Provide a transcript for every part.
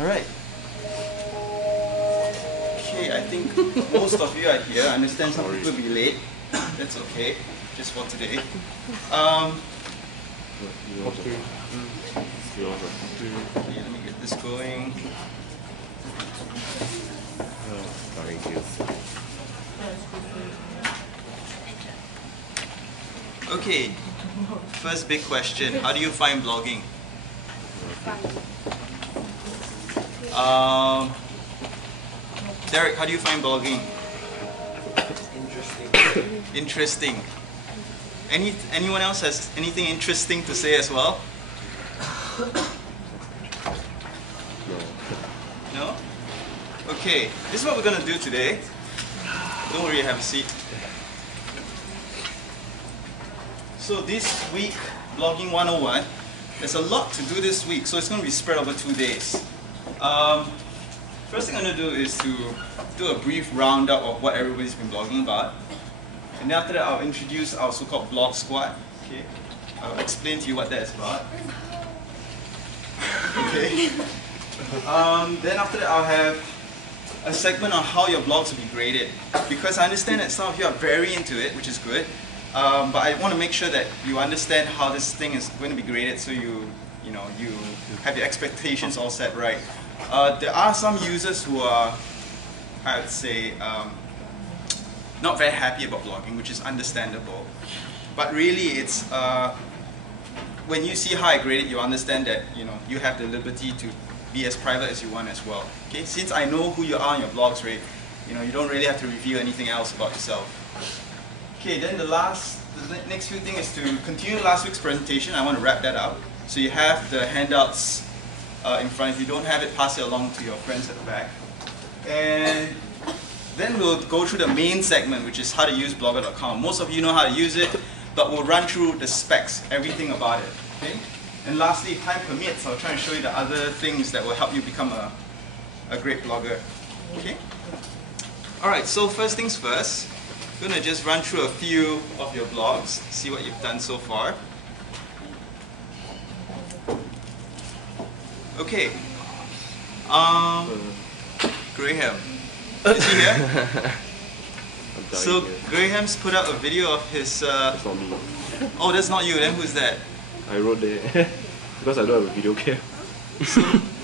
Alright. Okay, I think most of you are here. I understand some people will be late. That's okay, just for today. Okay, let me get this going. Okay, first big question. How do you find blogging? Derek, how do you find blogging? Interesting. Anyone else has anything interesting to say as well? No? Okay, this is what we're going to do today. Don't worry, have a seat. So this week, Blogging 101, there's a lot to do this week, so it's going to be spread over 2 days. First thing I'm going to do is to do a brief roundup of what everybody's been blogging about. And then after that, I'll introduce our so-called blog squad. Okay, I'll explain to you what that is about. Okay. Then after that, I'll have a segment on how your blogs will be graded. Because I understand that some of you are very into it, which is good. But I want to make sure that you understand how this thing is going to be graded, so you have your expectations all set right. There are some users who are, I would say, not very happy about blogging, which is understandable. But really, it's when you see how I grade it, you understand that you have the liberty to be as private as you want as well. Okay, since I know who you are on your blogs, right? You don't really have to reveal anything else about yourself. Okay, then the next few thing is to continue last week's presentation. I want to wrap that up. So you have the handouts in front. If you don't have it, pass it along to your friends at the back. And then we'll go through the main segment, which is how to use Blogger.com. Most of you know how to use it, but we'll run through the specs, everything about it. Okay? And lastly, if time permits, I'll try and show you the other things that will help you become a great blogger. Okay? Alright, so first things first. I'm going to just run through a few of your blogs, see what you've done so far. Okay. Graham. Is he here? So Graham's put out a video of his... That's not me. Oh, that's not you. Then who's that? I wrote there because I don't have a video cam.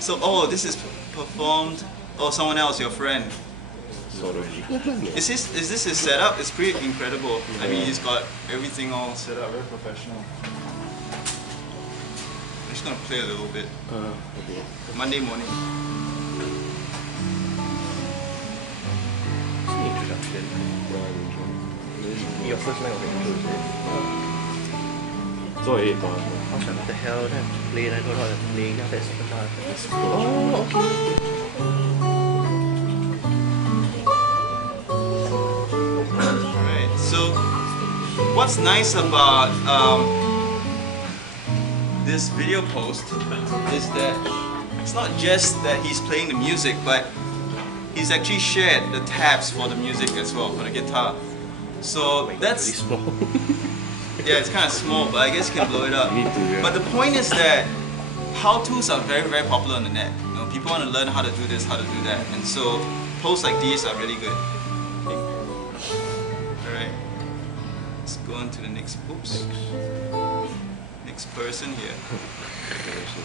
Oh, this is performed... Oh, someone else, your friend. Sort of. Is this his setup? It's pretty incredible. I mean, he's got everything all set up, very professional. I'm just gonna play a little bit. Okay. Monday morning. Introduction. Your first line of intro is it? So I ate I was like, what the hell? Then I have to play, and I don't know how to play. Now that's the part. Oh, okay. Right. So, what's nice about this video post is that it's not just that he's playing the music, but he's actually shared the tabs for the music as well, for the guitar. So that's really small. yeah, it's kind of small, but I guess you can blow it up. Me too, yeah. But the point is that how-tos are very, very popular on the net. People want to learn how to do this, how to do that, and so posts like these are really good. Alright, let's go on to the next, next person here.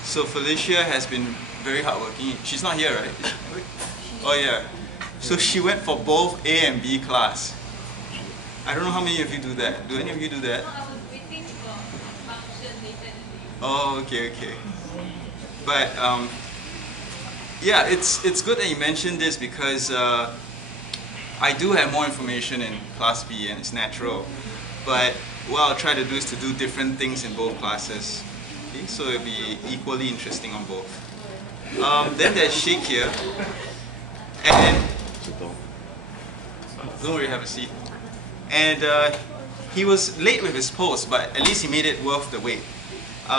So Felicia has been very hardworking. She's not here, right? Oh yeah. So she went for both A and B class. I don't know how many of you do that. Do any of you do that? Oh, okay. But yeah, it's good that you mentioned this because I do have more information in Class B and it's natural. But what I'll try to do is to do different things in both classes. Okay? So it'll be equally interesting on both. Then there's Sheikh here. And don't worry, have a seat. And he was late with his post, but at least he made it worth the wait. There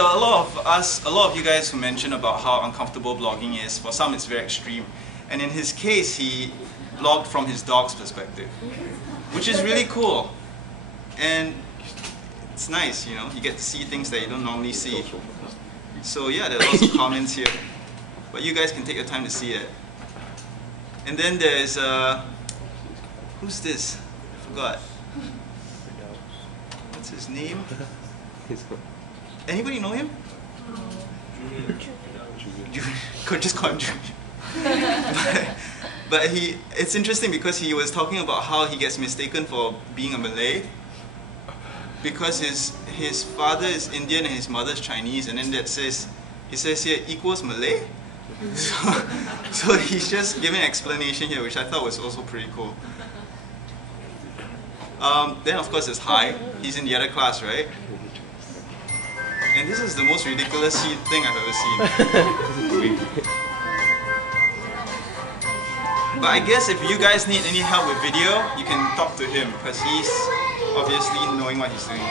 are a lot of you guys who mentioned about how uncomfortable blogging is. For some, it's very extreme. And in his case, he blogged from his dog's perspective, which is really cool. And it's nice, you get to see things that you don't normally see. So yeah, there are lots of comments here, but you guys can take your time to see it. And then there's who's this? I forgot. What's his name? Anybody know him? Could just call him Junior. but it's interesting because he was talking about how he gets mistaken for being a Malay because his father is Indian and his mother is Chinese, and then it says here equals Malay. So he's just giving an explanation here, which I thought was also pretty cool. Then of course there's Hai. He's in the other class, right? And this is the most ridiculous thing I've ever seen. But I guess if you guys need any help with video, you can talk to him because he's obviously knowing what he's doing.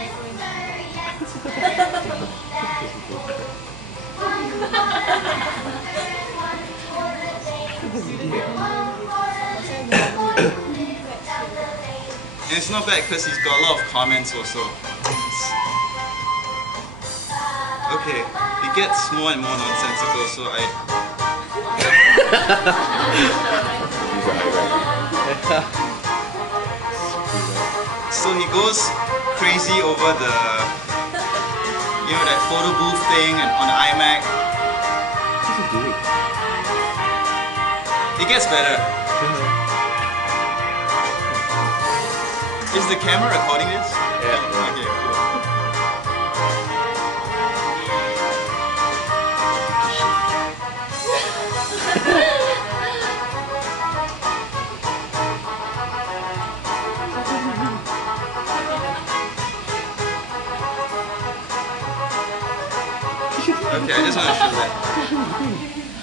And it's not bad because he's got a lot of comments also. Okay, it gets more and more nonsensical, so so he goes crazy over the, that photo booth thing and on the iMac. What's he doing? It gets better. Is the camera recording this? Yeah. Okay, cool. Okay, I just want to show that.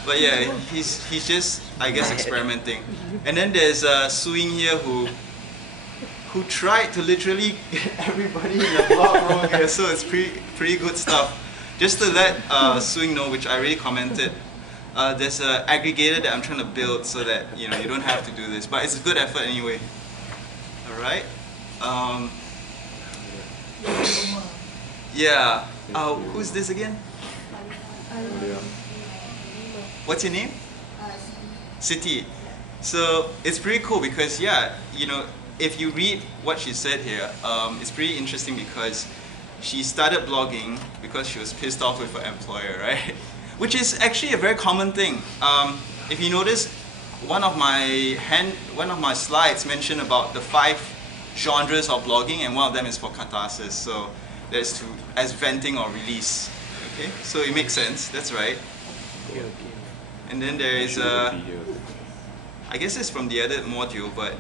But yeah, he's just, I guess, experimenting. And then there's Suing here who tried to literally get everybody in the block wrong here, so it's pretty good stuff. Just to let Suing know, which I already commented, there's an aggregator that I'm trying to build so that you don't have to do this, but it's a good effort anyway. All right. Yeah. Who's this again? What's your name? Siti. So it's pretty cool because if you read what she said here, it's pretty interesting because she started blogging because she was pissed off with her employer, right? Which is actually a very common thing. If you notice, one of my slides mentioned about the 5 genres of blogging, and one of them is for catharsis. So there's as venting or release. Okay, so it makes sense. That's right. And then there is I guess it's from the other module, but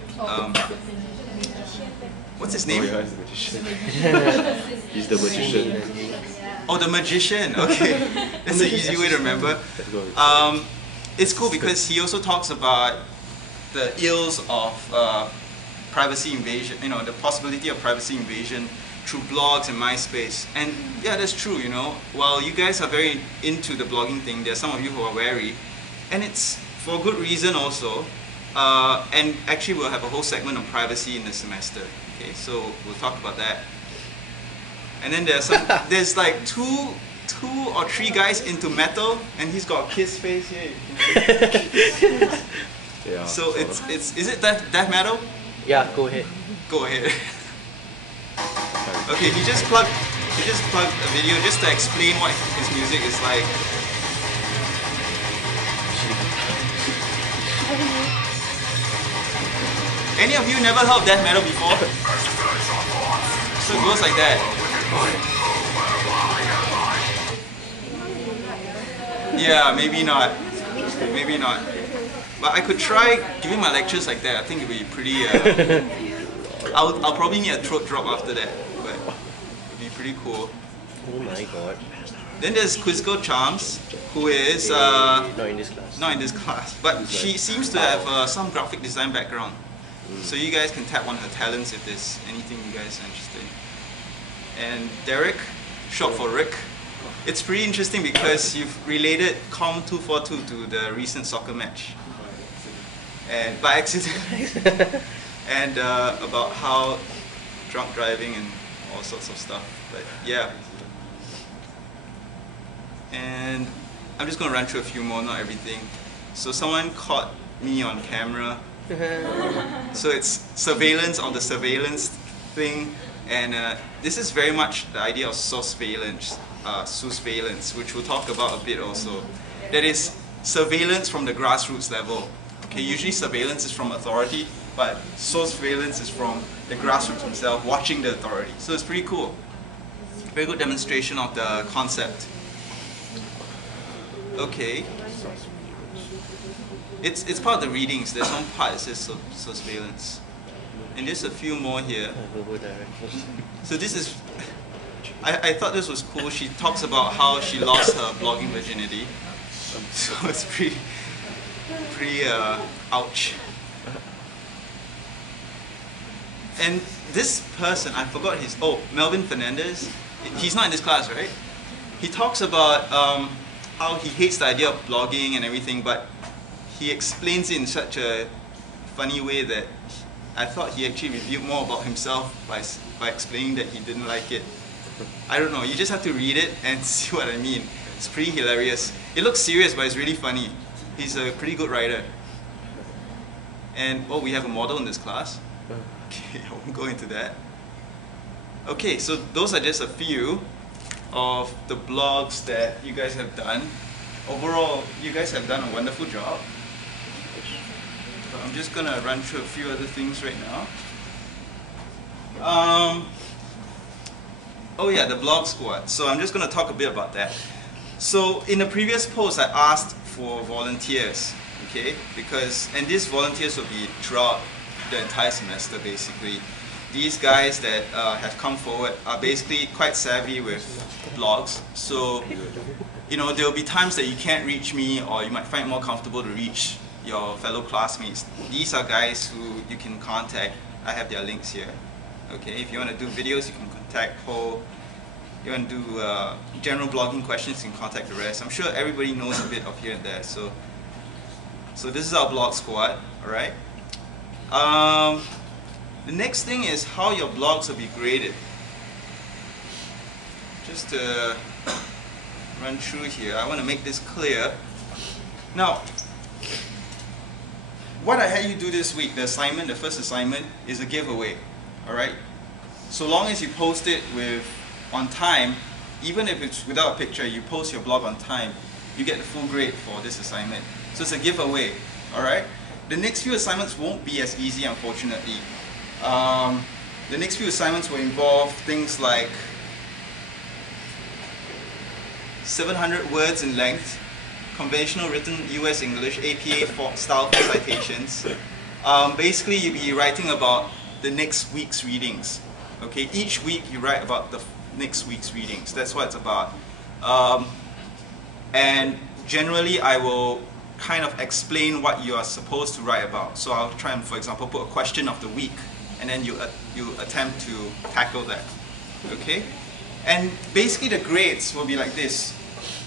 what's his name? Oh yeah, he's the magician. He's the magician. Oh, the magician. Okay, that's an easy way to remember. It's cool because he also talks about the ills of privacy invasion. The possibility of privacy invasion through blogs and MySpace. And yeah, that's true. While you guys are very into the blogging thing, there are some of you who are wary, and it's for good reason also. And actually, we'll have a whole segment on privacy in the semester. Okay, so we'll talk about that. And then there's like two or three guys into metal, and he's got a kiss face here. Yeah. So is it death metal? Yeah, go ahead. Go ahead. Okay, he just plugged a video just to explain what his music is like. Any of you never heard of death metal before? So it goes like that. Yeah, maybe not. Maybe not. But I could try giving my lectures like that. I think it would be pretty... I'll probably need a throat drop after that. But it would be pretty cool. Oh my god. Then there's Quizzical Charms, who is... Not in this class. Not in this class. But she seems to have some graphic design background. So you guys can tap on her talents if there's anything you guys are interested in. And Derek, short for Rick. It's pretty interesting because you've related Com242 to the recent soccer match. And by accident. And about how drunk driving and all sorts of stuff. But yeah. And I'm just going to run through a few more, not everything. So someone caught me on camera. So it's surveillance of the surveillance thing, and this is very much the idea of surveillance, which we'll talk about a bit also. That is surveillance from the grassroots level. Okay, usually surveillance is from authority, but surveillance is from the grassroots themselves watching the authority. So it's pretty cool. Very good demonstration of the concept. Okay. It's part of the readings. There's one part that says surveillance. And there's a few more here. So this is, I thought this was cool. She talks about how she lost her blogging virginity. So it's pretty ouch. And this person, I forgot his, Melvin Fernandez. He's not in this class, right? He talks about how he hates the idea of blogging and everything, but he explains it in such a funny way that I thought he actually revealed more about himself by explaining that he didn't like it. I don't know, you just have to read it and see what I mean. It's pretty hilarious. It looks serious, but it's really funny. He's a pretty good writer. And, we have a model in this class. Okay, I won't go into that. Okay, so those are just a few of the blogs that you guys have done. Overall, you guys have done a wonderful job. So I'm just gonna run through a few other things right now. Oh yeah, the blog squad. So I'm just gonna talk a bit about that. So in the previous post, I asked for volunteers, okay? And these volunteers will be throughout the entire semester, basically. These guys that have come forward are basically quite savvy with blogs. So, there will be times that you can't reach me, or you might find it more comfortable to reach your fellow classmates. These are guys who you can contact. I have their links here. Okay, if you want to do videos, you can contact Ho. You want to do general blogging questions, you can contact the rest. I'm sure everybody knows a bit of here and there. So this is our blog squad, alright? The next thing is how your blogs will be graded. Just to run through here, I want to make this clear. Now, what I had you do this week, the first assignment, is a giveaway. Alright? So long as you post it on time, even if it's without a picture, you post your blog on time, you get the full grade for this assignment. So it's a giveaway. Alright? The next few assignments won't be as easy, unfortunately. The next few assignments will involve things like 700 words in length, conventional written US English, APA style for citations. Basically, you'll be writing about the next week's readings. Okay, each week you write about the next week's readings. That's what it's about. And generally, I will kind of explain what you are supposed to write about. So I'll try and, for example, put a question of the week, and then you attempt to tackle that. Okay? And basically the grades will be like this.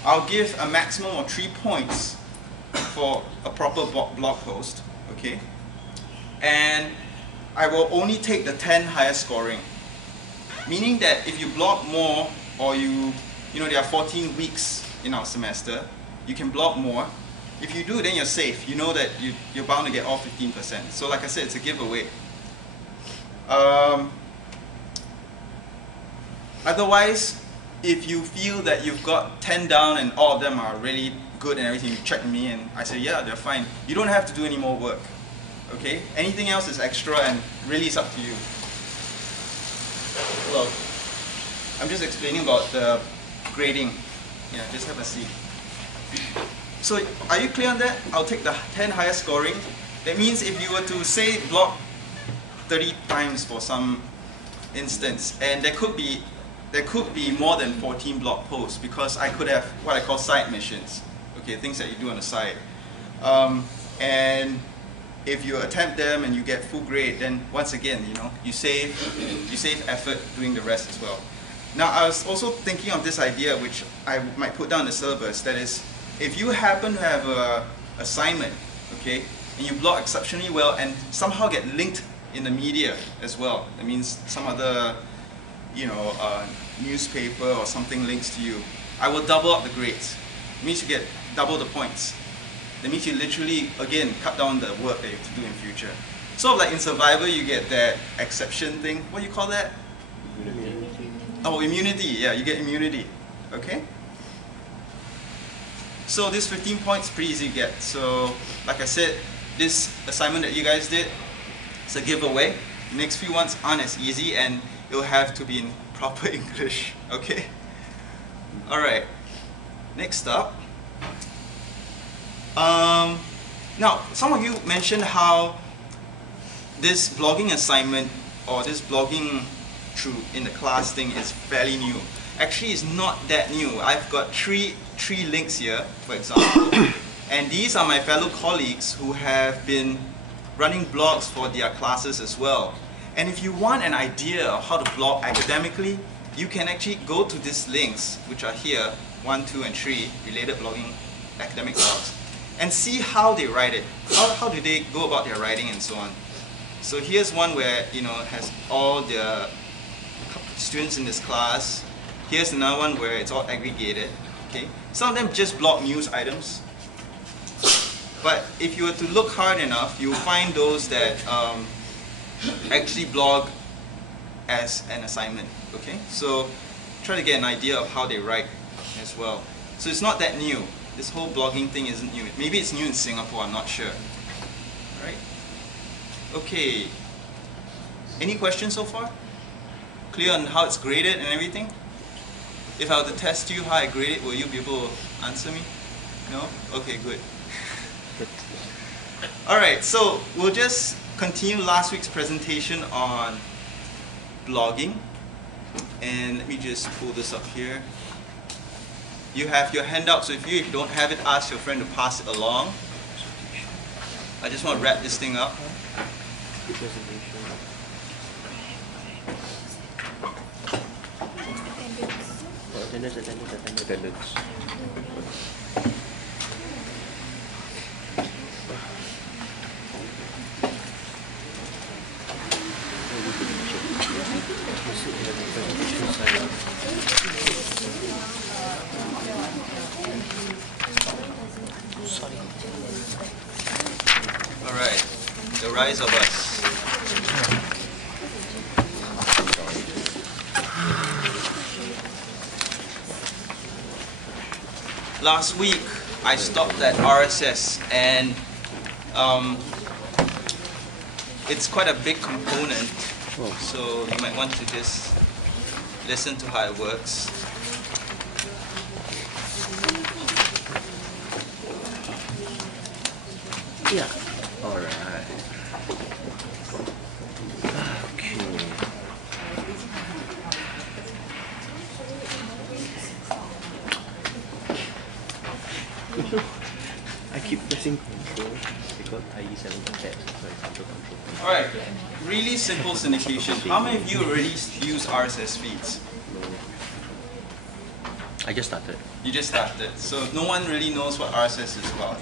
I'll give a maximum of 3 points for a proper blog post. Okay? And I will only take the 10 highest scoring. Meaning that if you blog more, or there are 14 weeks in our semester, you can blog more. If you do, then you're safe. You know that you're bound to get all 15%. So like I said, it's a giveaway. Otherwise, if you feel that you've got 10 down and all of them are really good and everything, you check me and I say, yeah, they're fine. You don't have to do any more work. Okay? Anything else is extra and really it's up to you. Hello. I'm just explaining about the grading. Yeah, just have a seat. So, are you clear on that? I'll take the 10 highest scoring. That means if you were to say blog 30 times for some instance, and there could be more than 14 blog posts, because I could have what I call side missions. Okay, things that you do on the side. And if you attempt them and you get full grade, then once again, you save effort doing the rest as well. Now, I was also thinking of this idea, which I might put down in the syllabus, that is, if you happen to have an assignment, okay, and you blog exceptionally well and somehow get linked in the media as well, that means some other, newspaper or something links to you, I will double up the grades. It means you get double the points. That means you literally, again, cut down the work that you have to do in future. Sort of like in Survivor, you get that exception thing. What do you call that? Immunity. Oh, immunity. Yeah, you get immunity. Okay? So this 15 points, pretty easy to get. So, like I said, this assignment that you guys did, it's a giveaway. The next few ones aren't as easy, and it'll have to be in proper English. Okay? Alright. Next up. Now, some of you mentioned how this blogging assignment or this blogging through in the class thing is fairly new. Actually, it's not that new. I've got three links here, for example, and these are my fellow colleagues who have been running blogs for their classes as well. And if you want an idea of how to blog academically, you can actually go to these links, which are here, 1, 2, and 3, related blogging academic blogs, and see how they write it. How do they go about their writing and so on. So here's one where, you know, it has all the students in this class. Here's another one where it's all aggregated. Okay, some of them just blog news items. But if you were to look hard enough, you'll find those that actually blog as an assignment. Okay, so try to get an idea of how they write as well. So it's not that new. This whole blogging thing isn't new. Maybe it's new in Singapore, I'm not sure. Right? Okay. Any questions so far? Clear on how it's graded and everything? If I were to test you how I grade it, will you be able to answer me? No? Okay, good. Alright, so we'll just continue last week's presentation on blogging. And let me just pull this up here. You have your handout, so if you don't have it, ask your friend to pass it along. I just want to wrap this thing up. Attendance. Alright, the rise of us. Last week, I stopped at RSS, and it's quite a big component, so you might want to just listen to how it works. Yeah. Alright. Okay. I keep pressing control because I use 7 tabs, so it's under control. Alright, really simple syndication. How many of you already use RSS feeds? No. I just started. You just started, so no one really knows what RSS is about.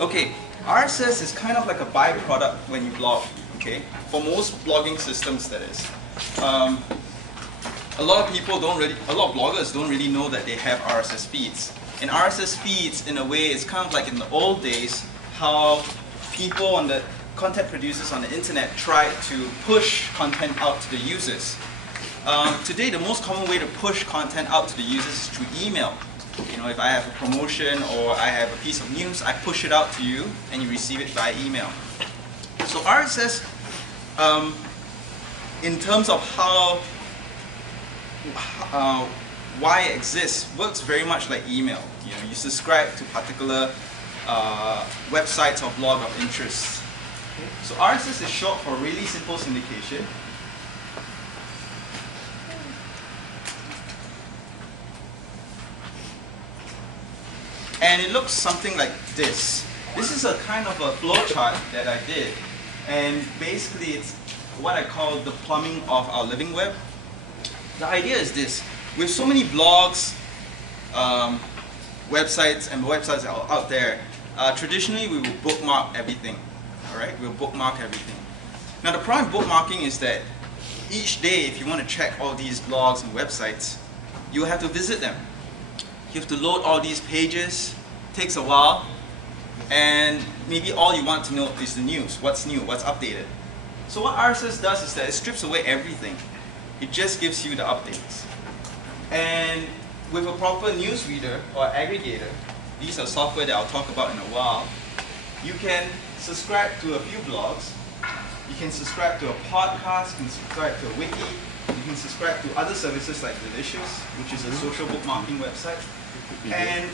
Okay, RSS is kind of like a byproduct when you blog, okay? For most blogging systems, that is. A lot of bloggers don't really know that they have RSS feeds. And RSS feeds, in a way, it's kind of like in the old days, how people on the content producers on the internet tried to push content out to the users. Today, the most common way to push content out to the users is through email. You know, if I have a promotion or I have a piece of news, I push it out to you and you receive it by email. So RSS, in terms of why it exists, works very much like email. You know, you subscribe to particular websites or blog of interest. So RSS is short for really simple syndication. And it looks something like this. This is a kind of a flowchart that I did. And basically it's what I call the plumbing of our living web. The idea is this. With so many blogs, websites out there, traditionally we will bookmark everything. Alright, we'll bookmark everything. Now the problem with bookmarking is that each day, if you want to check all these blogs and websites, you have to visit them. You have to load all these pages, takes a while, and maybe all you want to know is the news, what's new, what's updated. So what RSS does is that it strips away everything. It just gives you the updates. And with a proper newsreader or aggregator, these are software that I'll talk about in a while, you can subscribe to a few blogs, you can subscribe to a podcast, you can subscribe to a wiki, you can subscribe to other services like Delicious, which is a social bookmarking website. And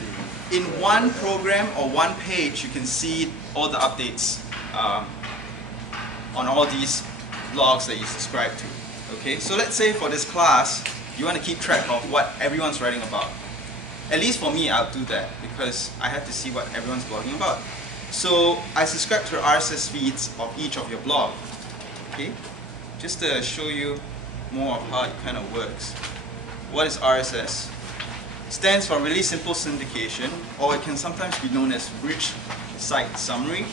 in one program or one page, you can see all the updates on all these blogs that you subscribe to. Okay, so let's say for this class, you want to keep track of what everyone's writing about. At least for me, I'll do that because I have to see what everyone's blogging about. So I subscribe to the RSS feeds of each of your blog. Okay, just to show you more of how it kind of works. What is RSS? Stands for Really Simple Syndication, or it can sometimes be known as Rich Site Summary.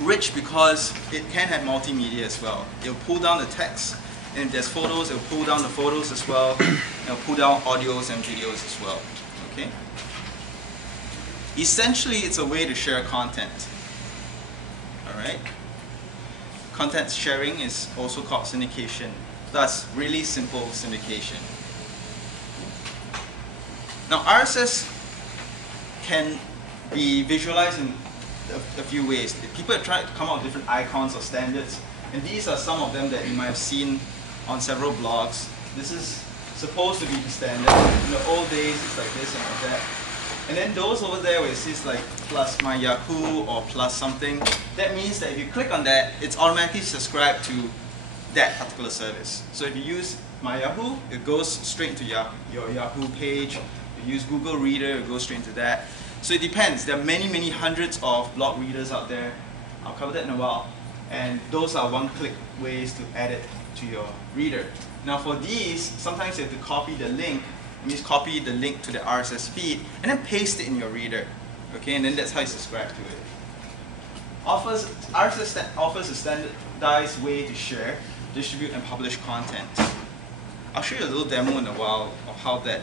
Rich because it can have multimedia as well. It'll pull down the text, and if there's photos, it'll pull down the photos as well. It'll pull down audios and videos as well. Okay? Essentially, it's a way to share content. Alright? Content sharing is also called syndication. Thus, really simple syndication. Now, RSS can be visualized in a few ways. People have tried to come up with different icons or standards, and these are some of them that you might have seen on several blogs. This is supposed to be the standard. In the old days, it's like this and like that. And then those over there where it says like plus my Yahoo or plus something, that means that if you click on that, it's automatically subscribed to that particular service. So if you use my Yahoo, it goes straight into your Yahoo page. If you use Google Reader, it goes straight into that. So it depends. There are many, many hundreds of blog readers out there. I'll cover that in a while. And those are one-click ways to add it to your reader. Now for these, sometimes you have to copy the link. It means copy the link to the RSS feed and then paste it in your reader. Okay, and then that's how you subscribe to it. RSS offers a standardized way to share, distribute, and publish content. I'll show you a little demo in a while of how that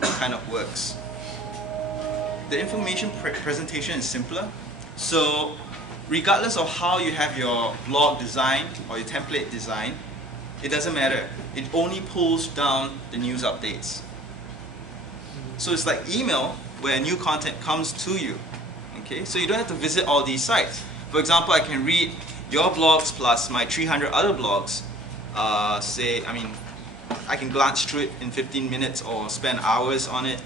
kind of works. The information presentation is simpler. So regardless of how you have your blog designed or your template designed, it doesn't matter. It only pulls down the news updates. So it's like email where new content comes to you. Okay, so you don't have to visit all these sites. For example, I can read your blogs plus my 300 other blogs. I can glance through it in 15 minutes or spend hours on it,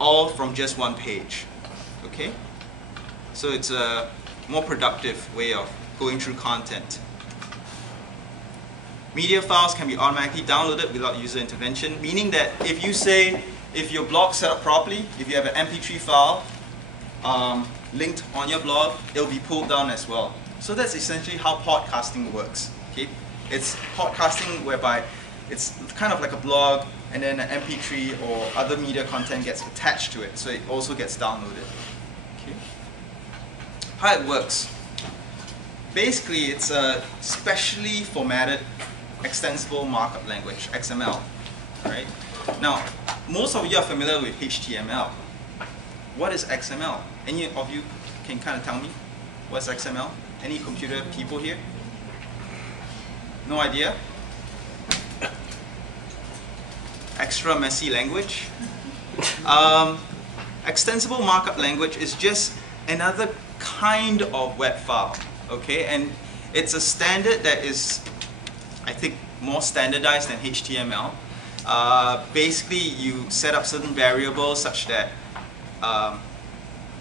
all from just one page. Okay, so it's a more productive way of going through content. Media files can be automatically downloaded without user intervention, meaning that if your blog set up properly, if you have an MP3 file linked on your blog, it'll be pulled down as well. So that's essentially how podcasting works. Okay, it's podcasting whereby it's kind of like a blog, and then an MP3 or other media content gets attached to it, so it also gets downloaded. Okay. How it works. Basically, it's a specially formatted extensible markup language, XML. Right? Now, most of you are familiar with HTML. What is XML? Any of you can kind of tell me what's XML? Any computer people here? No idea? Extra messy language. Extensible markup language is just another kind of web file. Okay, and it's a standard that is, I think, more standardized than HTML. Basically, you set up certain variables such that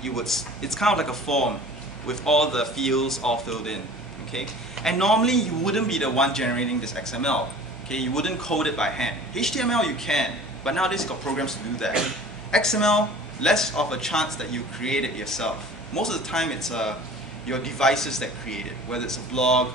it's kind of like a form with all the fields all filled in. Okay, and normally you wouldn't be the one generating this XML. Okay, you wouldn't code it by hand. HTML you can, but nowadays you've got programs to do that. XML, less of a chance that you create it yourself. Most of the time it's your devices that create it, whether it's a blog,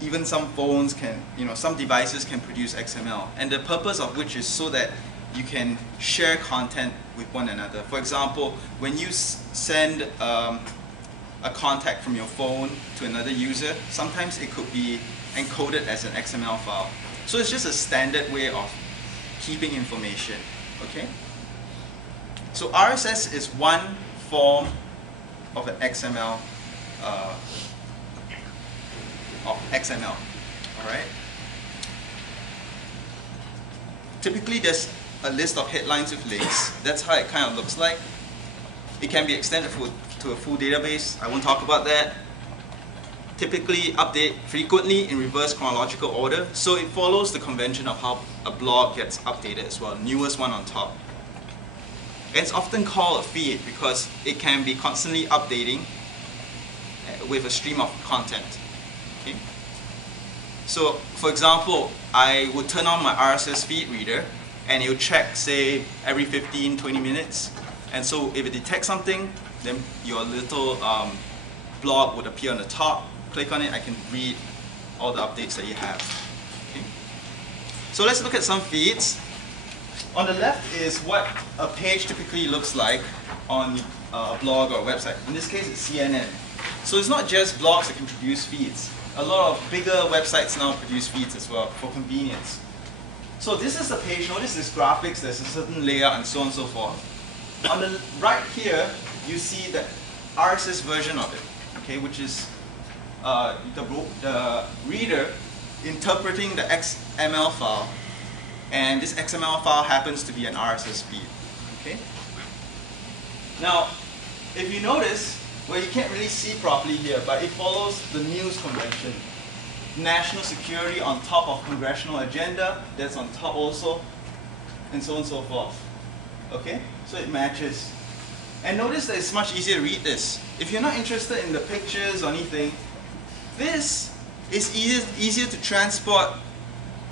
even some phones can, some devices can produce XML. And the purpose of which is so that you can share content with one another. For example, when you send a contact from your phone to another user, sometimes it could be encoded as an XML file. So it's just a standard way of keeping information. Okay? So RSS is one form of an XML, alright? Typically there's a list of headlines with links. That's how it kind of looks like. It can be extended to a full database. I won't talk about that. Typically update frequently in reverse chronological order, so it follows the convention of how a blog gets updated as well, newest one on top. And it's often called a feed because it can be constantly updating with a stream of content. Okay? So for example, I would turn on my RSS feed reader and it will check, say, every 15-20 minutes. And so if it detects something, then your little blog would appear on the top. Click on it, I can read all the updates that you have. Okay? So let's look at some feeds. On the left is what a page typically looks like on a blog or a website. In this case, it's CNN. So it's not just blogs that can produce feeds. A lot of bigger websites now produce feeds as well for convenience. So this is the page. Notice this graphics, there's a certain layout and so on and so forth. On the right here, you see the RSS version of it, okay, which is the reader interpreting the XML file, and this XML file happens to be an RSS feed. Okay. Now, if you notice, well, you can't really see properly here, but it follows the news convention. National security on top of congressional agenda, that's on top also, and so on and so forth. Okay, so it matches. And notice that it's much easier to read this. If you're not interested in the pictures or anything, this is easier to transport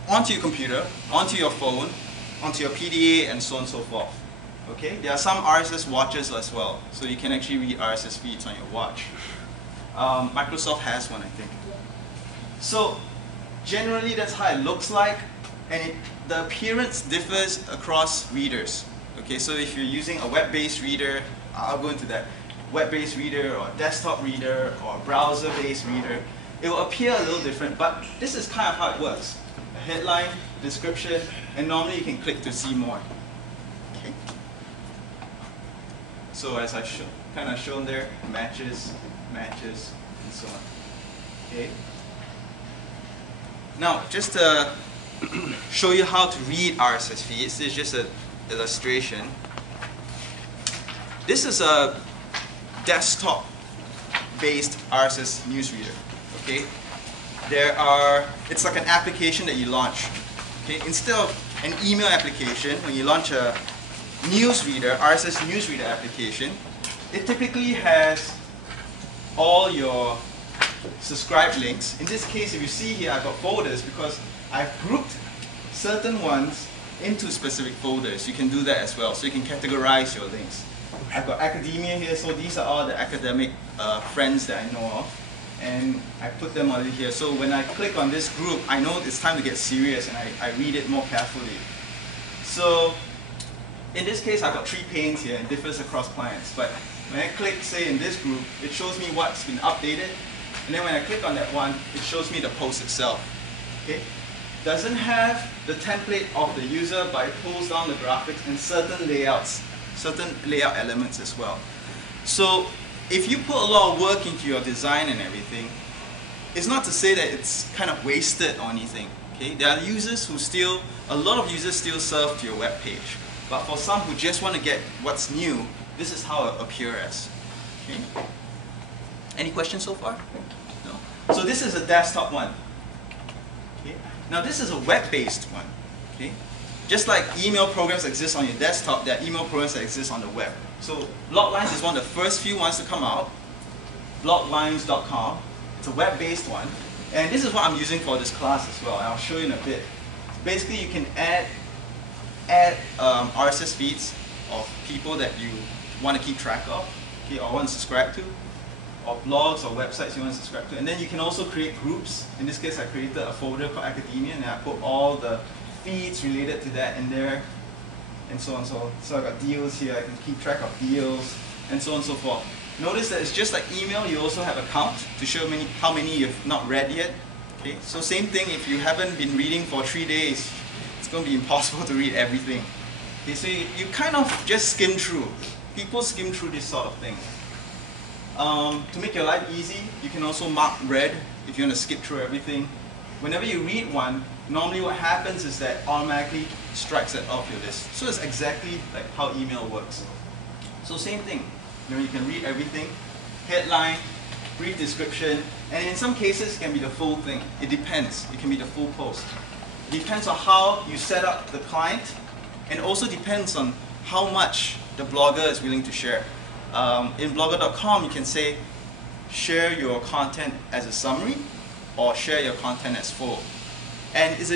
onto your computer, onto your phone, onto your PDA, and so on and so forth. Okay, there are some RSS watches as well, so you can actually read RSS feeds on your watch. Microsoft has one, I think. So generally that's how it looks like, and the appearance differs across readers. Okay, so if you're using a web-based reader, I'll go into that, web-based reader or desktop reader or browser-based reader, it will appear a little different, but this is kind of how it works. A headline, description, and normally you can click to see more. Okay. So as I've kind of shown there, matches, matches, and so on. Okay. Now, just to show you how to read RSS feeds, this is just an illustration. This is a desktop-based RSS newsreader. Okay, it's like an application that you launch. Okay, instead of an email application, when you launch a newsreader, RSS newsreader application, it typically has all your subscribe links. In this case, if you see here, I've got folders because I've grouped certain ones into specific folders. You can do that as well, so you can categorize your links. I've got academia here, so these are all the academic friends that I know of, and I put them over here. So when I click on this group, I know it's time to get serious, and I read it more carefully. So in this case, I've got 3 panes here, and it differs across clients. But when I click, say, in this group, it shows me what's been updated, and then when I click on that one, it shows me the post itself. Okay? Doesn't have the template of the user, but it pulls down the graphics and certain layouts, certain layout elements as well. So if you put a lot of work into your design and everything, it's not to say that it's kind of wasted or anything. Okay? There are users who a lot of users still serve to your web page. But for some who just want to get what's new, this is how it appears. Okay? Any questions so far? No. So this is a desktop one. Okay? Now this is a web-based one. Okay? Just like email programs exist on your desktop, there are email programs that exist on the web. So Bloglines is one of the first few ones to come out. Bloglines.com. It's a web-based one. And this is what I'm using for this class as well, and I'll show you in a bit. Basically, you can add RSS feeds of people that you want to keep track of, okay, or want to subscribe to, or blogs or websites you want to subscribe to. And then you can also create groups. In this case, I created a folder called Academia, and I put all the feeds related to that in there, and so on and so on. So I got deals here, I can keep track of deals, and so on and so forth. Notice that it's just like email, you also have a count to show how many you've not read yet. Okay, so same thing, if you haven't been reading for 3 days, going to be impossible to read everything. Okay, so you kind of just skim through. People skim through this sort of thing. To make your life easy, you can also mark red if you want to skip through everything. Whenever you read one, normally what happens is that automatically strikes it off your list. So it's exactly like how email works. So same thing, you can read everything, headline, brief description, and in some cases it can be the full thing. It depends. It can be the full post. It depends on how you set up the client, and also depends on how much the blogger is willing to share. In blogger.com you can say share your content as a summary or share your content as full. And it's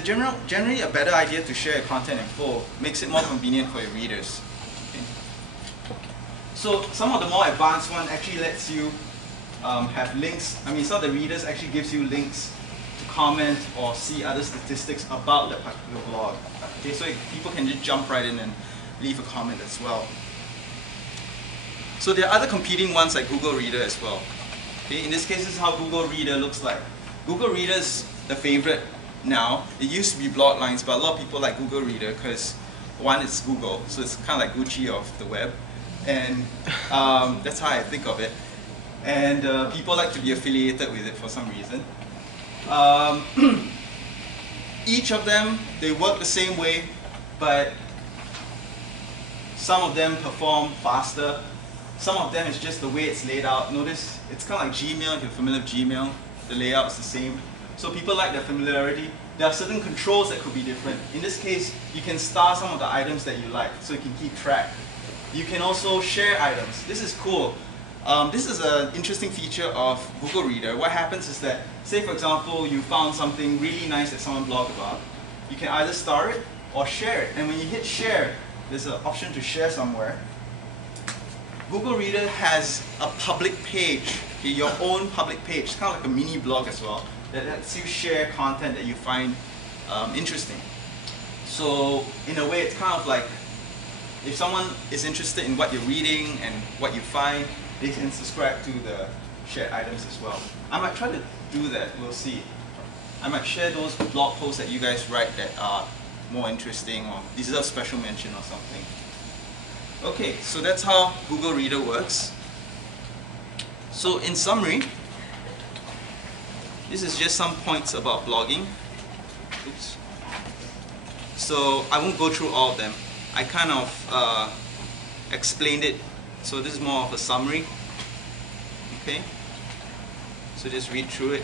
generally a better idea to share your content in full. Makes it more convenient for your readers. Okay. So some of the more advanced one actually lets you have links. I mean, some of the readers actually gives you links to comment or see other statistics about that particular blog. Okay, so people can just jump right in and leave a comment as well. So there are other competing ones like Google Reader as well. Okay, in this case, this is how Google Reader looks like. Google Reader is the favorite now. It used to be Bloglines, but a lot of people like Google Reader because one, it's Google, so it's kind of like Gucci of the web, and that's how I think of it. And people like to be affiliated with it for some reason. Each of them, they work the same way, but some of them perform faster. Some of them is just the way it's laid out. Notice it's kind of like Gmail. If you're familiar with Gmail, the layout is the same. So people like the familiarity. There are certain controls that could be different. In this case, you can star some of the items that you like, so you can keep track. You can also share items. This is cool. This is an interesting feature of Google Reader. What happens is that, say for example, you found something really nice that someone blogged about. You can either star it or share it. And when you hit share, there's an option to share somewhere. Google Reader has a public page, okay, your own public page. It's kind of like a mini blog as well, that lets you share content that you find interesting. So in a way, it's kind of like if someone is interested in what you're reading and what you find, they can subscribe to the shared items as well. I might try to do that, we'll see. I might share those blog posts that you guys write that are more interesting or deserve special mention or something. Okay, so that's how Google Reader works. So in summary, this is just some points about blogging. Oops. So I won't go through all of them. I kind of explained it. So this is more of a summary. Okay. So just read through it.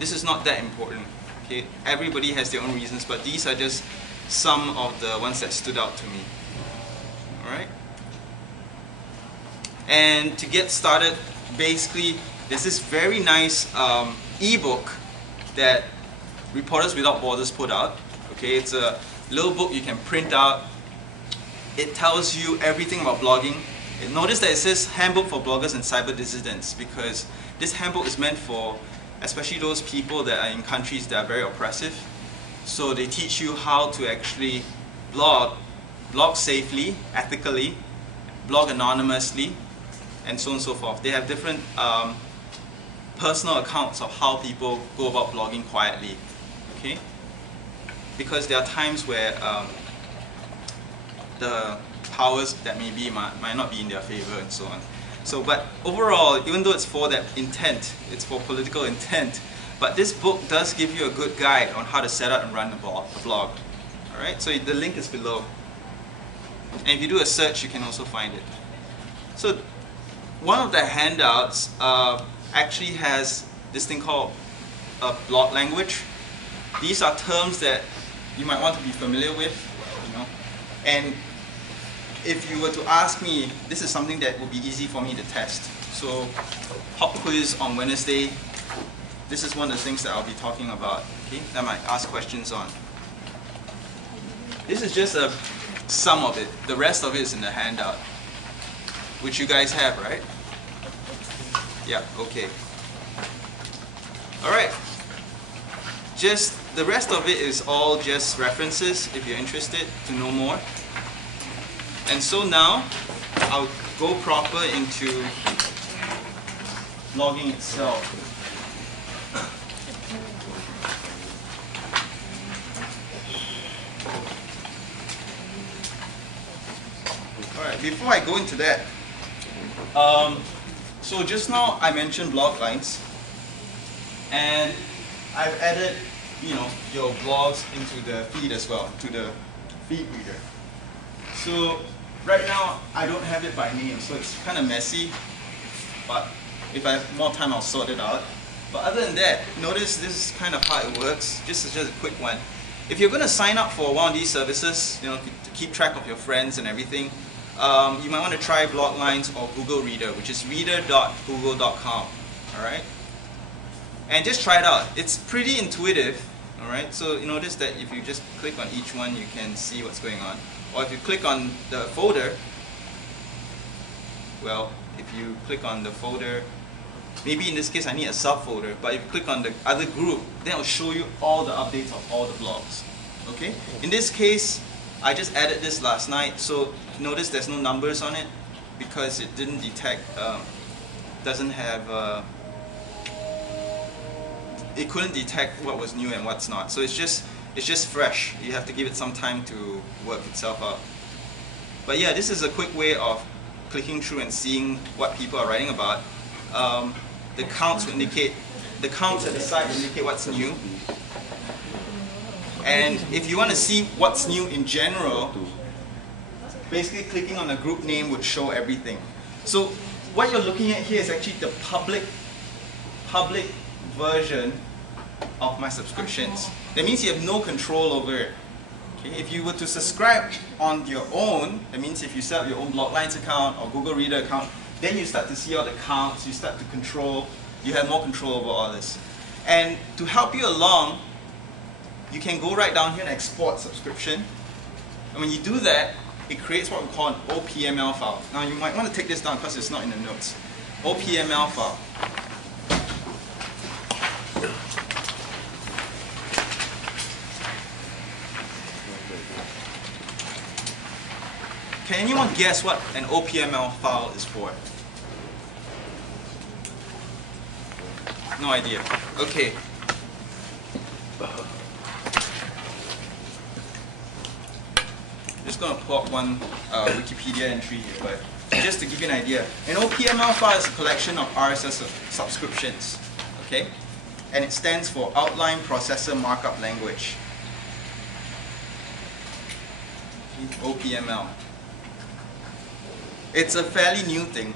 This is not that important. Okay. Everybody has their own reasons, but these are just some of the ones that stood out to me. Alright? And to get started, basically, there's this very nice ebook that Reporters Without Borders put out. Okay, it's a little book you can print out. It tells you everything about blogging. Notice that it says Handbook for Bloggers and Cyber Dissidents, because this handbook is meant for especially those people that are in countries that are very oppressive. So they teach you how to actually blog safely, ethically, blog anonymously, and so on and so forth. They have different personal accounts of how people go about blogging quietly. Okay? Because there are times where the powers that may be might not be in their favor and so on. So, but overall, even though it's for that intent, it's for political intent, but this book does give you a good guide on how to set up and run a blog. Alright, so the link is below. And if you do a search, you can also find it. So one of the handouts actually has this thing called a blog language. These are terms that you might want to be familiar with, you know. And if you were to ask me, this is something that would be easy for me to test. So pop quiz on Wednesday. This is one of the things that I'll be talking about, okay, that I might ask questions on. This is just some of it. The rest of it is in the handout, which you guys have, right? Yeah, okay. Alright. Just the rest of it is all just references if you're interested to know more. And so now I'll go proper into blogging itself. Alright, before I go into that, so just now I mentioned blog lines, and I've added, your blogs into the feed as well, to the feed reader. So right now I don't have it by name, so it's kind of messy, but if I have more time I'll sort it out. But other than that, notice this is kind of how it works. This is just a quick one. If you're going to sign up for one of these services, to keep track of your friends and everything, you might want to try Bloglines or Google Reader, which is reader.google.com. Alright? And just try it out. It's pretty intuitive. Alright? So you notice that if you just click on each one, you can see what's going on. Or if you click on the folder, well, if you click on the folder, maybe in this case I need a subfolder, but if you click on the other group, then it'll show you all the updates of all the blogs. Okay? In this case, I just added this last night, so notice there's no numbers on it because it didn't detect, doesn't have, it couldn't detect what was new and what's not. So it's just fresh. You have to give it some time to work itself out. But yeah, this is a quick way of clicking through and seeing what people are writing about. The counts will indicate, the counts at the side will indicate what's new. And if you want to see what's new in general, basically clicking on the group name would show everything. So what you're looking at here is actually the public version of my subscriptions. That means you have no control over it. Okay? If you were to subscribe on your own, that means if you set up your own Bloglines account or Google Reader account, then you start to see all the counts, you start to control, you have more control over all this. And to help you along, you can go right down here and export subscription. And when you do that, it creates what we call an OPML file. Now you might want to take this down because it's not in the notes. OPML file. Can anyone guess what an OPML file is for? No idea. Okay. Just going to pull up one Wikipedia entry here, but just to give you an idea, an OPML file is a collection of RSS subscriptions, okay? And it stands for Outline Processor Markup Language. OPML. It's a fairly new thing.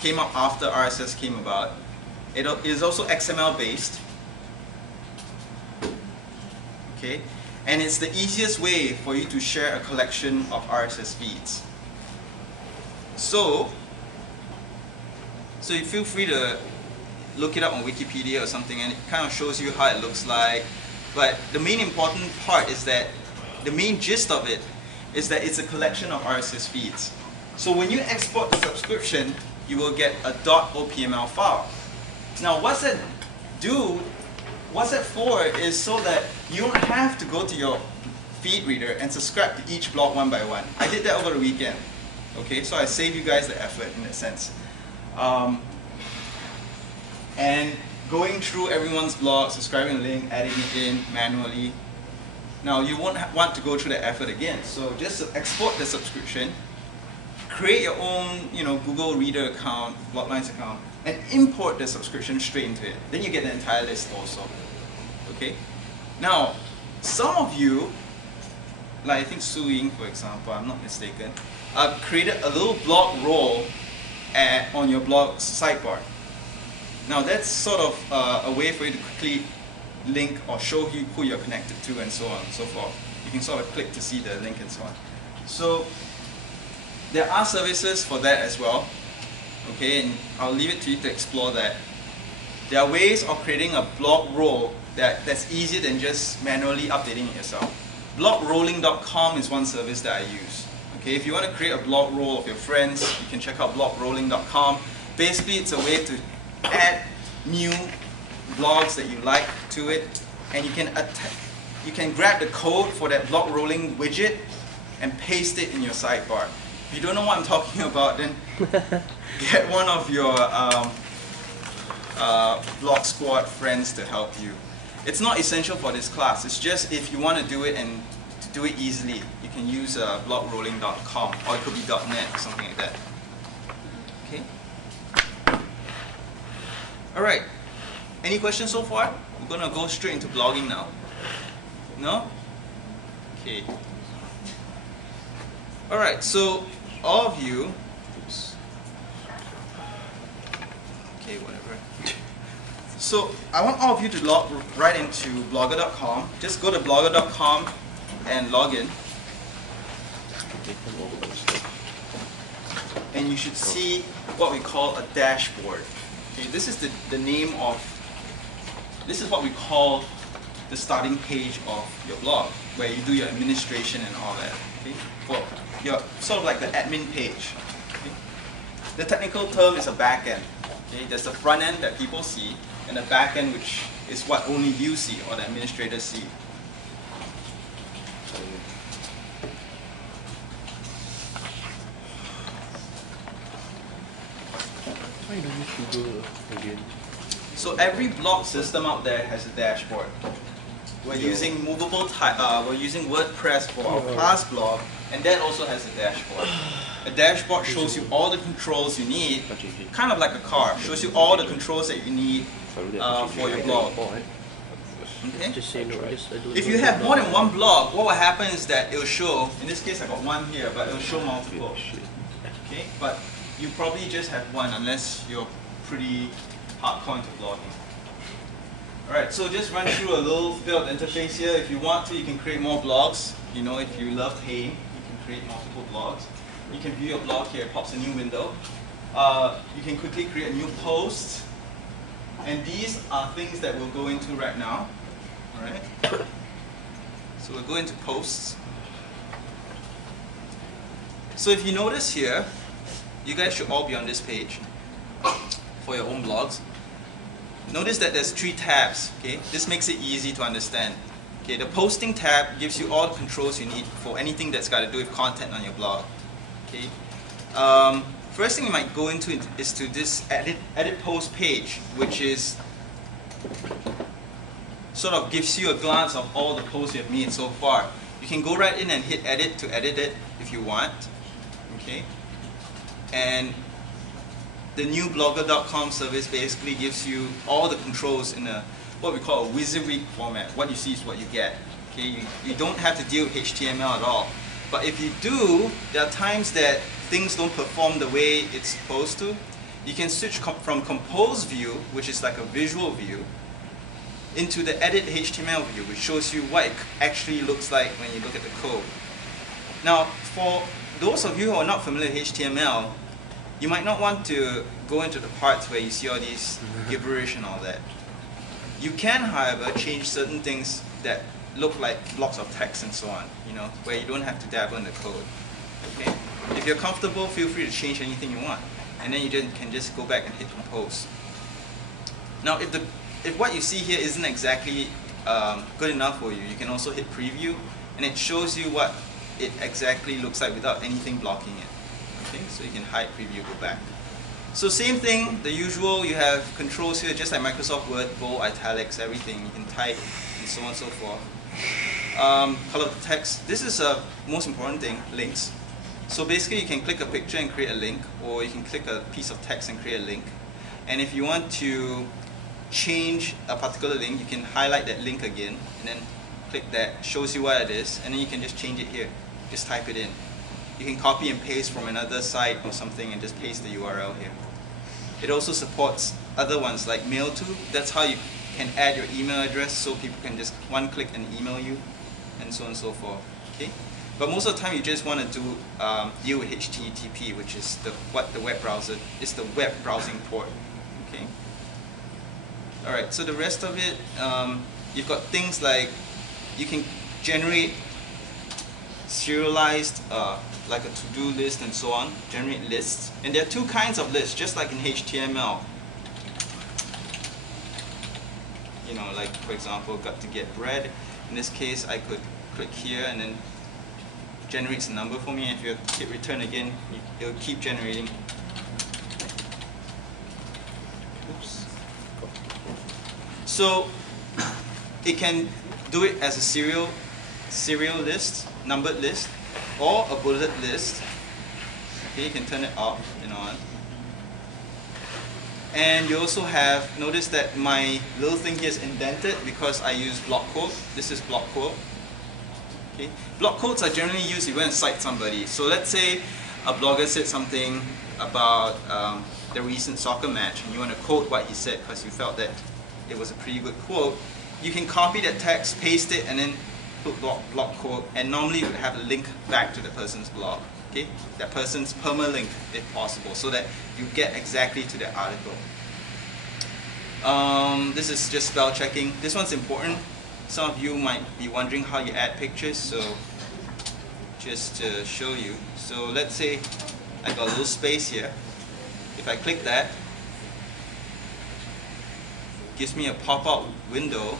Came up after RSS came about. It is also XML based. Okay, and it's the easiest way for you to share a collection of RSS feeds. So you feel free to look it up on Wikipedia or something, and it kind of shows you how it looks like. But the main important part is that the main gist of it is that it's a collection of RSS feeds. So when you export the subscription, you will get a .opml file. Now what's that do? What's that for is so that you don't have to go to your feed reader and subscribe to each blog one by one. I did that over the weekend. Okay, so I saved you guys the effort in that sense. And going through everyone's blog, subscribing the link, adding it in manually. Now you won't want to go through the effort again. So just export the subscription, create your own, Google Reader account, Bloglines account, and import the subscription straight into it. Then you get the entire list also. Okay. Now, some of you, like I think Su Ying, for example, I'm not mistaken, created a little blog roll on your blog's sidebar. Now that's sort of a way for you to quickly link or show you who you're connected to and so on and so forth. You can sort of click to see the link and so on. So there are services for that as well. Okay, and I'll leave it to you to explore that. There are ways of creating a blog roll that's easier than just manually updating it yourself. Blogrolling.com is one service that I use. Okay, if you want to create a blog roll of your friends, you can check out blogrolling.com. Basically, it's a way to add new blogs that you like to it, and you can grab the code for that blog rolling widget and paste it in your sidebar. If you don't know what I'm talking about, then get one of your Blog Squad friends to help you. It's not essential for this class. It's just if you want to do it and do it easily, you can use blogrolling.com, or it could be .net or something like that. Okay. All right. Any questions so far? We're gonna go straight into blogging now. No? Okay. All right. So all of you. Oops. Okay, whatever. So I want all of you to log right into blogger.com. Just go to blogger.com and log in. And you should see what we call a dashboard. Okay, this is the name of, this is what we call the starting page of your blog, where you do your administration and all that. Okay? Well, your sort of like the admin page. Okay? The technical term is a back end. Okay? There's the front end that people see, and the back end, which is what only you see or the administrators see. Why don't you Google again? So every blog system out there has a dashboard. We're using we're using WordPress for our class blog, and that also has a dashboard. A dashboard shows you all the controls you need, kind of like a car. Shows you all the controls that you need for your blog. Okay? Just say no. If you have more than one blog, what will happen is that it will show. In this case, I got one here, but it will show multiple. Okay, but you probably just have one unless you're pretty hardcore into blogging. Alright, so just run through a little bit of the interface here. If you want to, you can create more blogs. You know, if you love paying, you can create multiple blogs. You can view your blog here, it pops a new window. You can quickly create a new post. And these are things that we'll go into right now. Alright? So we'll go into posts. So if you notice here, you guys should all be on this page for your own blogs. Notice that there's 3 tabs. Okay, this makes it easy to understand. Okay, the posting tab gives you all the controls you need for anything that's got to do with content on your blog. Okay, first thing you might go into is to this edit post page, which is sort of gives you a glance of all the posts you have made so far. You can go right in and hit edit to edit it if you want. Okay, and the new blogger.com service basically gives you all the controls in what we call a WYSIWYG format. What you see is what you get. Okay, you don't have to deal with HTML at all. But if you do, there are times that things don't perform the way it's supposed to. You can switch from compose view, which is like a visual view, into the edit HTML view, which shows you what it actually looks like when you look at the code. Now, for those of you who are not familiar with HTML, you might not want to go into the parts where you see all these gibberish and all that. You can, however, change certain things that look like blocks of text and so on, you know, where you don't have to dabble in the code. Okay? If you're comfortable, feel free to change anything you want, and then you can just go back and hit compose. Now, if what you see here isn't exactly good enough for you, you can also hit preview, and it shows you what it exactly looks like without anything blocking it. Okay, so you can hide, preview, go back. So same thing, the usual, you have controls here, just like Microsoft Word, bold, italics, everything. You can type, and so on and so forth. Color of the text. This is a most important thing, links. So basically you can click a picture and create a link, or you can click a piece of text and create a link. And if you want to change a particular link, you can highlight that link again, and then click that, shows you what it is, and then you can just change it here. Just type it in. You can copy and paste from another site or something and just paste the URL here. It also supports other ones like Mail-To. That's how you can add your email address so people can just one click and email you, and so on and so forth. Okay? But most of the time you just want to do deal with HTTP, which is what the web browser is, the web browsing port. Okay? Alright, so the rest of it, you've got things like you can generate serialized like a to-do list and so on, generate lists. And there are 2 kinds of lists, just like in HTML. You know, like for example, got to get bread. In this case, I could click here and then generates a number for me. If you hit return again, it'll keep generating. Oops. So it can do it as a serial serial list, numbered list, or a bulleted list. Okay, you can turn it off and on. And you also have, notice that my little thing here is indented because I use block quote. This is block quote. Okay. Block quotes are generally used if you want to cite somebody. So let's say a blogger said something about the recent soccer match and you want to quote what he said because you felt that it was a pretty good quote. You can copy that text, paste it, and then put block quote, and normally you would have a link back to the person's blog. Okay? That person's permalink if possible, so that you get exactly to the article. This is just spell checking. This one's important. Some of you might be wondering how you add pictures, so just to show you. So let's say I got a little space here. If I click that, it gives me a pop-up window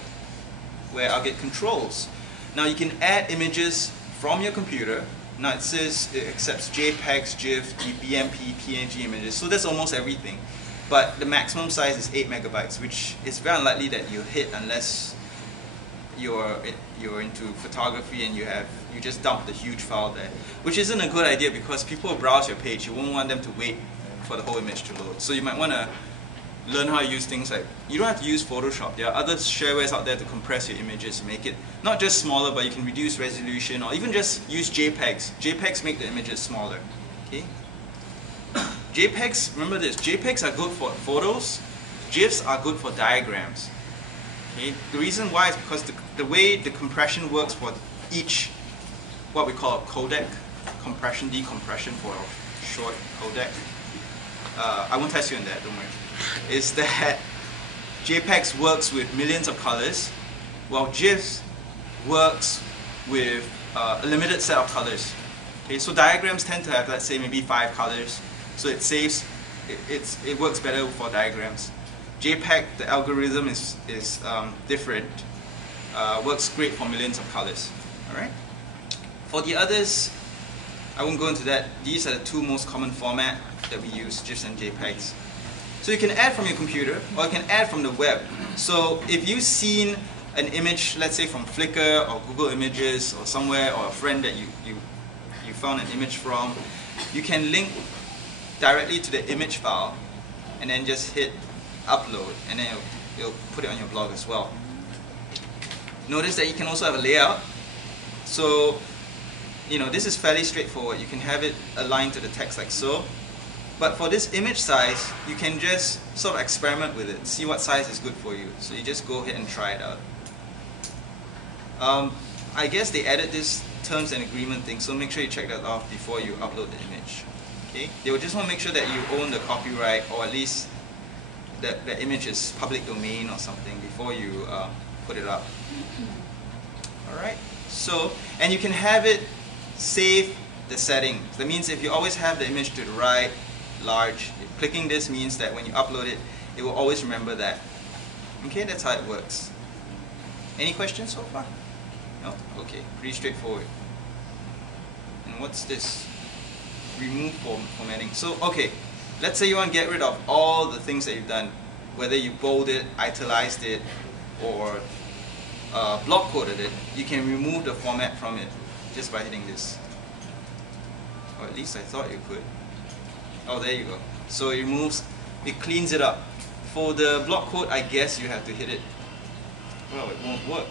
where I'll get controls. Now you can add images from your computer. Now it says it accepts JPEGs, GIF, BMP, PNG images, so that's almost everything. But the maximum size is 8 megabytes, which is very unlikely that you hit unless you're into photography and you just dump the huge file there, which isn't a good idea because people will browse your page. You won't want them to wait for the whole image to load. So you might want to learn how to use things like, you don't have to use Photoshop. There are other sharewares out there to compress your images, make it not just smaller, but you can reduce resolution, or even just use JPEGs. JPEGs make the images smaller. Okay? JPEGs, remember this, JPEGs are good for photos, GIFs are good for diagrams. Okay? The reason why is because the way the compression works for each, what we call a codec, compression, decompression for a short codec. I won't test you on that, don't worry. Is that JPEGs works with millions of colors, while GIFs works with a limited set of colors. Okay, so diagrams tend to have, let's say, maybe 5 colors, so it saves, it works better for diagrams. JPEG, the algorithm is different, works great for millions of colors. All right. For the others, I won't go into that. These are the two most common format that we use, GIFs and JPEGs. So you can add from your computer, or you can add from the web. So if you've seen an image, let's say from Flickr or Google Images or somewhere, or a friend that you found an image from, you can link directly to the image file and then just hit upload, and then it'll put it on your blog as well. Notice that you can also have a layout. So, you know, this is fairly straightforward. You can have it aligned to the text like so. But for this image size, you can just sort of experiment with it, see what size is good for you. So you just go ahead and try it out. I guess they added this terms and agreement thing, so make sure you check that off before you upload the image. Okay? They will just want to make sure that you own the copyright, or at least that the image is public domain or something before you put it up. Alright? So, and you can have it save the settings. That means if you always have the image to the right, large, clicking this means that when you upload it, it will always remember that. Okay, that's how it works. Any questions so far? No? Okay, pretty straightforward. And what's this? Remove formatting. So, okay, let's say you want to get rid of all the things that you've done, whether you bolded, italicized it, or block quoted it. You can remove the format from it just by hitting this. Or at least I thought you could. Oh, there you go. So it removes, it cleans it up. For the block quote, I guess you have to hit it. Well, it won't work.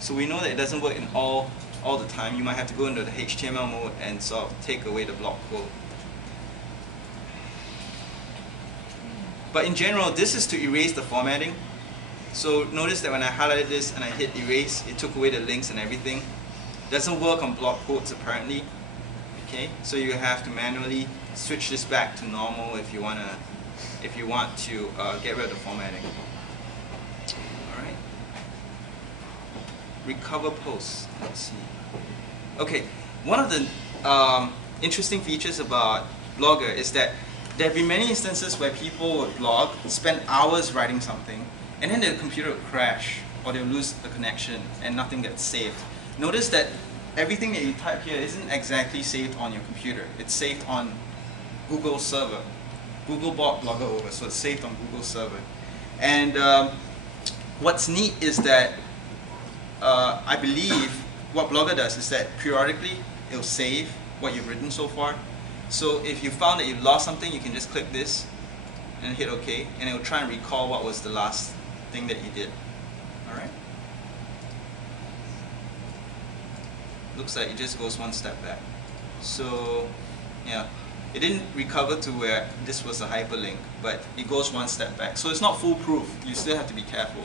So we know that it doesn't work in all the time. You might have to go into the HTML mode and sort of take away the block quote. But in general, this is to erase the formatting. So notice that when I highlighted this and I hit erase, it took away the links and everything. Doesn't work on block quotes apparently. Okay, so you have to manually switch this back to normal if you want to get rid of the formatting. All right. Recover posts. Let's see. Okay, one of the interesting features about Blogger is that there have been many instances where people would blog, spend hours writing something, and then their computer would crash or they'll lose the connection and nothing gets saved. Notice that everything that you type here isn't exactly saved on your computer. It's saved on Google server. Google bought Blogger over, so it's saved on Google server. And what's neat is that I believe what Blogger does is that periodically it'll save what you've written so far. So if you found that you lost something, you can just click this and hit OK, and it will try and recall what was the last thing that you did. Alright? Looks like it just goes one step back. So yeah, it didn't recover to where this was a hyperlink, but it goes one step back. So it's not foolproof. You still have to be careful.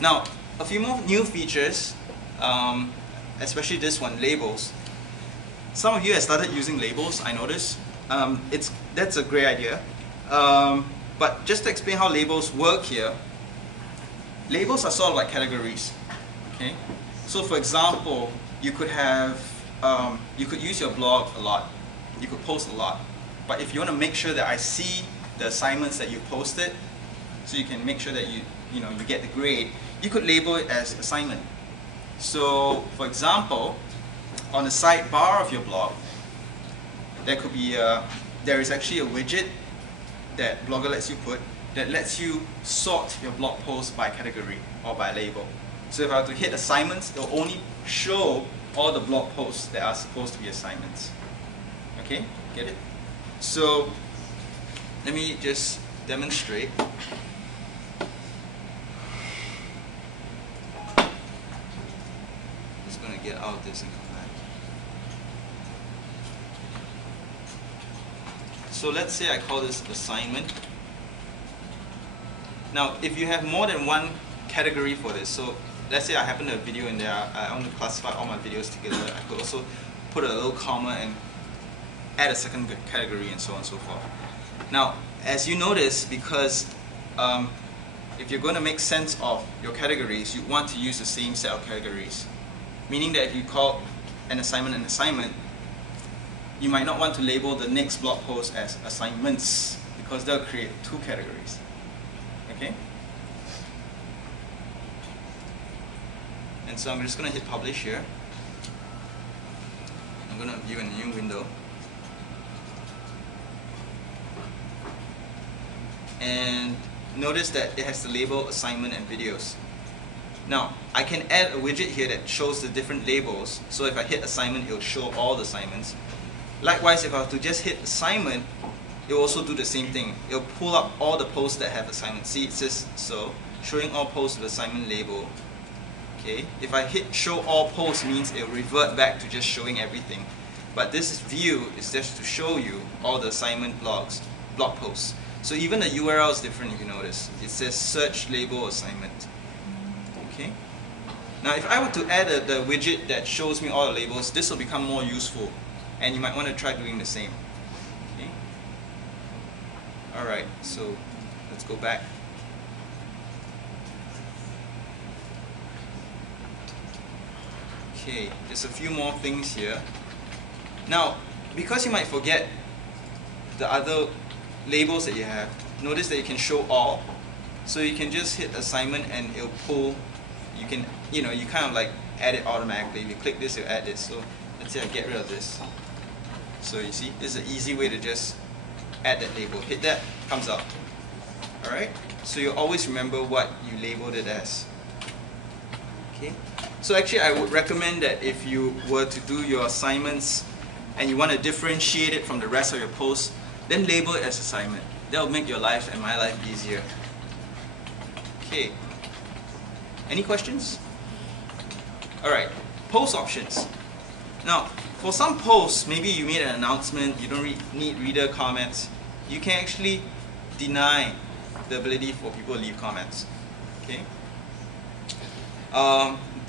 Now, a few more new features, especially this one, labels. Some of you have started using labels, I noticed. That's a great idea. But just to explain how labels work here, labels are sort of like categories. Okay? So for example, you could have, you could use your blog a lot. You could post a lot. But if you want to make sure that I see the assignments that you posted, so you can make sure that you get the grade, you could label it as assignment. So for example, on the sidebar of your blog, there could be there is actually a widget that Blogger lets you put that lets you sort your blog post by category or by label. So if I were to hit assignments, it will only show all the blog posts that are supposed to be assignments. Okay, get it? So let me just demonstrate. Just going to get out of this and come back. So let's say I call this assignment. Now, if you have more than one category for this, so let's say I happen to have a video in there, I want to classify all my videos together, I could also put a little comma and add a second category and so on and so forth. Now, as you notice, because if you're going to make sense of your categories, you want to use the same set of categories. Meaning that if you call an assignment, you might not want to label the next blog post as assignments, because they'll create two categories. Okay? And so I'm just going to hit publish here. I'm going to view a new window. And notice that it has the label assignment and videos. Now, I can add a widget here that shows the different labels. So if I hit assignment, it will show all the assignments. Likewise, if I were to just hit assignment, it will also do the same thing. It will pull up all the posts that have assignment. See, it says so, showing all posts with assignment label. Okay. If I hit show all posts, means it will revert back to just showing everything. But this view is just to show you all the assignment blog posts. So even the URL is different if you notice. It says search label assignment. Okay. Now if I were to add the widget that shows me all the labels, this will become more useful. And you might want to try doing the same. Okay. Alright, so let's go back. Okay, just a few more things here. Now, because you might forget the other labels that you have, notice that you can show all. So you can just hit assignment and it'll pull. You can, you kind of like add it automatically. If you click this, it'll add this. So let's say I get rid of this. So you see, this is an easy way to just add that label. Hit that, comes up. Alright? So you always remember what you labeled it as. Okay? So actually I would recommend that if you were to do your assignments and you want to differentiate it from the rest of your posts, then label it as assignment. That will make your life and my life easier. Okay. Any questions? Alright, post options. Now, for some posts, maybe you made an announcement, you don't need reader comments. You can actually deny the ability for people to leave comments. Okay?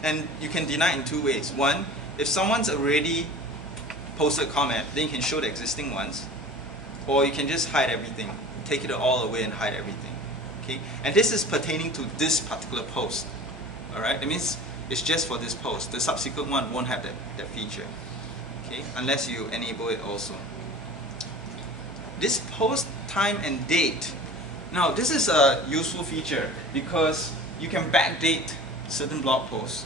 And you can deny in two ways. One, if someone's already posted a comment, then you can show the existing ones. Or you can just hide everything. Take it all away and hide everything. Okay? And this is pertaining to this particular post. Alright? That means it's just for this post. The subsequent one won't have that feature. Okay? Unless you enable it also. This post time and date. Now this is a useful feature because you can backdate certain blog posts.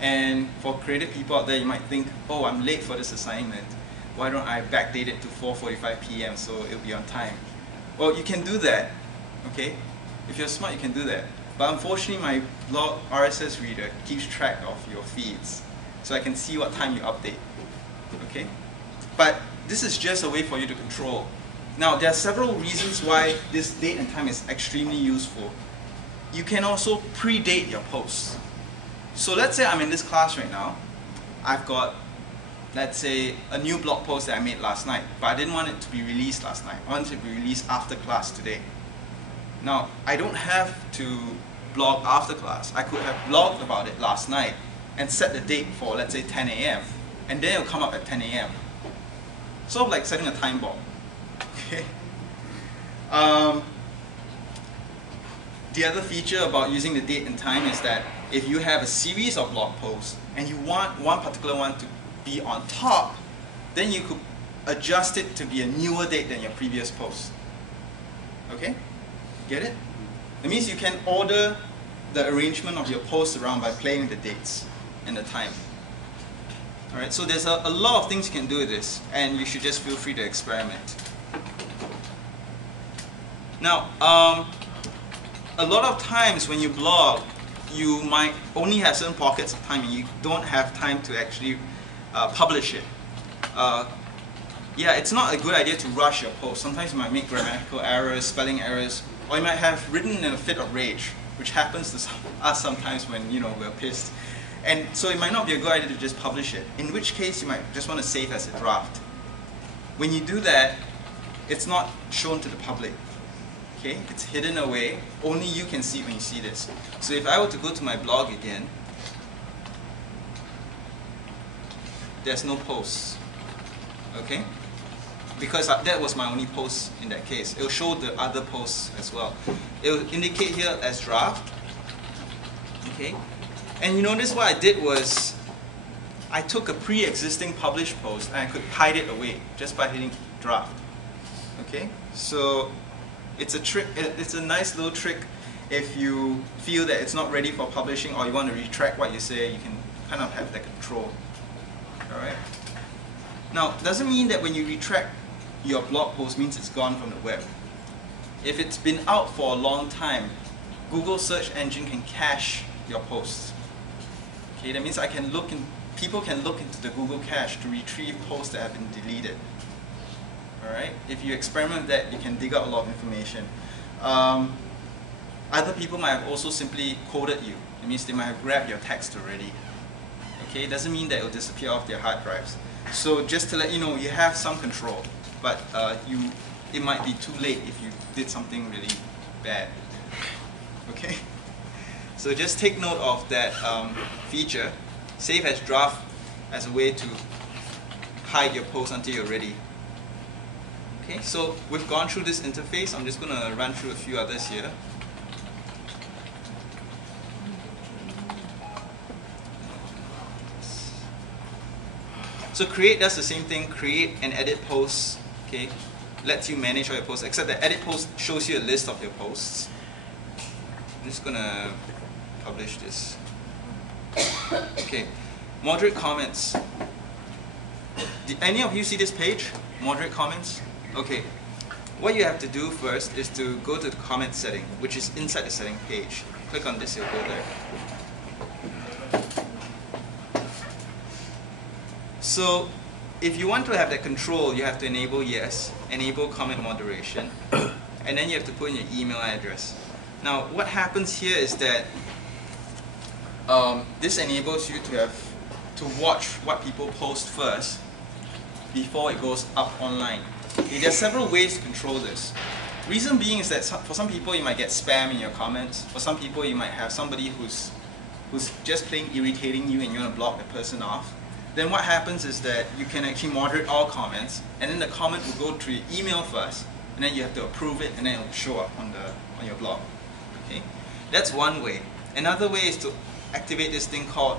And for creative people out there, you might think, oh, I'm late for this assignment. Why don't I backdate it to 4:45 p.m. so it'll be on time? Well, you can do that. Okay? If you're smart, you can do that. But unfortunately, my blog RSS reader keeps track of your feeds, so I can see what time you update. Okay? But this is just a way for you to control. Now, there are several reasons why this date and time is extremely useful. You can also predate your posts. So let's say I'm in this class right now. I've got, let's say, a new blog post that I made last night, but I didn't want it to be released last night. I want it to be released after class today. Now, I don't have to blog after class. I could have blogged about it last night and set the date for, let's say, 10 a.m. and then it'll come up at 10 a.m. Sort of like setting a time bomb. Okay. The other feature about using the date and time is that if you have a series of blog posts and you want one particular one to be on top, then you could adjust it to be a newer date than your previous post. Okay? Get it? That means you can order the arrangement of your posts around by playing the dates and the time. Alright, so there's a lot of things you can do with this, and you should just feel free to experiment. Now, a lot of times when you blog, you might only have certain pockets of time and you don't have time to actually publish it. Yeah, it's not a good idea to rush your post. Sometimes you might make grammatical errors, spelling errors, or you might have written in a fit of rage, which happens to us sometimes when we're pissed. And so it might not be a good idea to just publish it, in which case you might just want to save as a draft. When you do that, it's not shown to the public. Okay? It's hidden away. Only you can see it when you see this. So if I were to go to my blog again, there's no posts. Okay? Because that was my only post in that case. It will show the other posts as well. It will indicate here as draft. Okay? And you notice what I did was I took a pre-existing published post and I could hide it away just by hitting draft. Okay? So it's a trick. It's a nice little trick if you feel that it's not ready for publishing or you want to retract what you say. You can kind of have that control. Alright? Now, it doesn't mean that when you retract your blog post means it's gone from the web. If it's been out for a long time, Google search engine can cache your posts. Okay, that means people can look into the Google cache to retrieve posts that have been deleted. Alright? If you experiment with that, you can dig out a lot of information. Other people might have also simply coded you. It means they might have grabbed your text already. Okay, it doesn't mean that it will disappear off their hard drives. So just to let you know, you have some control, but it might be too late if you did something really bad. Okay? So just take note of that feature. Save as draft as a way to hide your post until you're ready. Okay, so we've gone through this interface. I'm just going to run through a few others here. So create does the same thing. Create and edit posts. Okay, lets you manage all your posts, except that edit post shows you a list of your posts. I'm just going to publish this. Okay, moderate comments. Did any of you see this page? Moderate comments? Okay, what you have to do first is to go to the comment setting, which is inside the setting page. Click on this, you'll go there. So, if you want to have that control, you have to enable yes, enable comment moderation, and then you have to put in your email address. Now, what happens here is that this enables you to watch what people post first before it goes up online. Okay, there are several ways to control this. Reason being is that for some people you might get spam in your comments. For some people you might have somebody who's just plain irritating you and you want to block the person off. Then what happens is that you can actually moderate all comments, and then the comment will go to your email first, and then you have to approve it, and then it will show up on your blog. Okay, that's one way. Another way is to activate this thing called